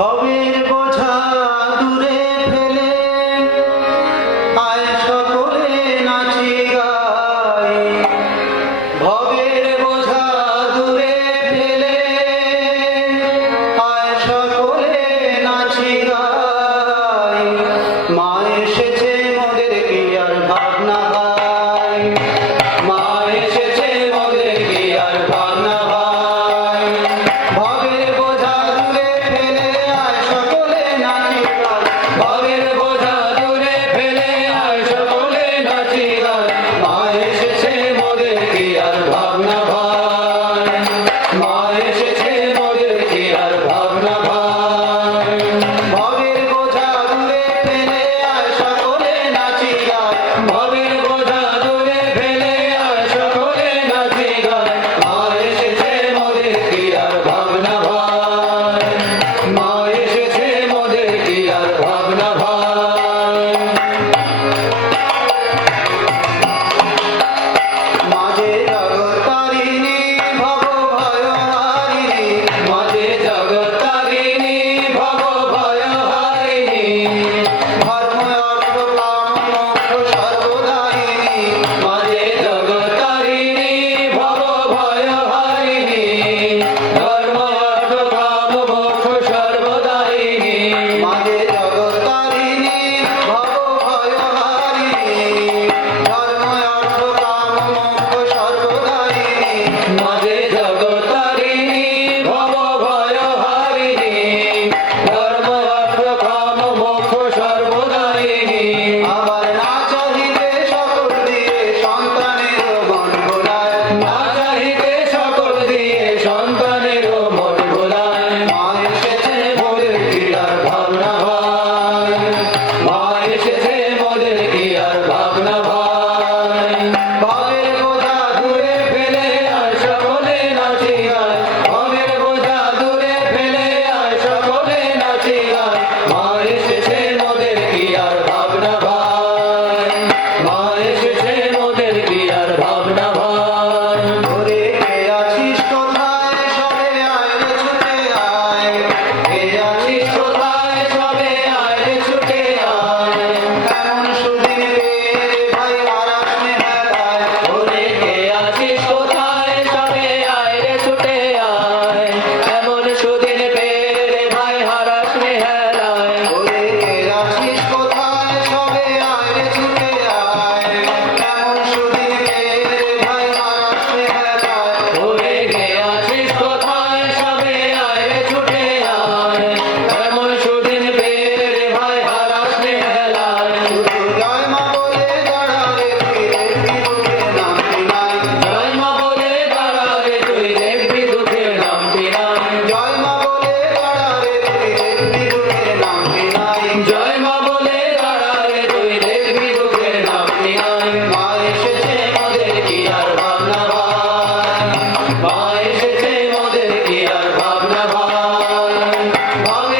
ভবের ভালো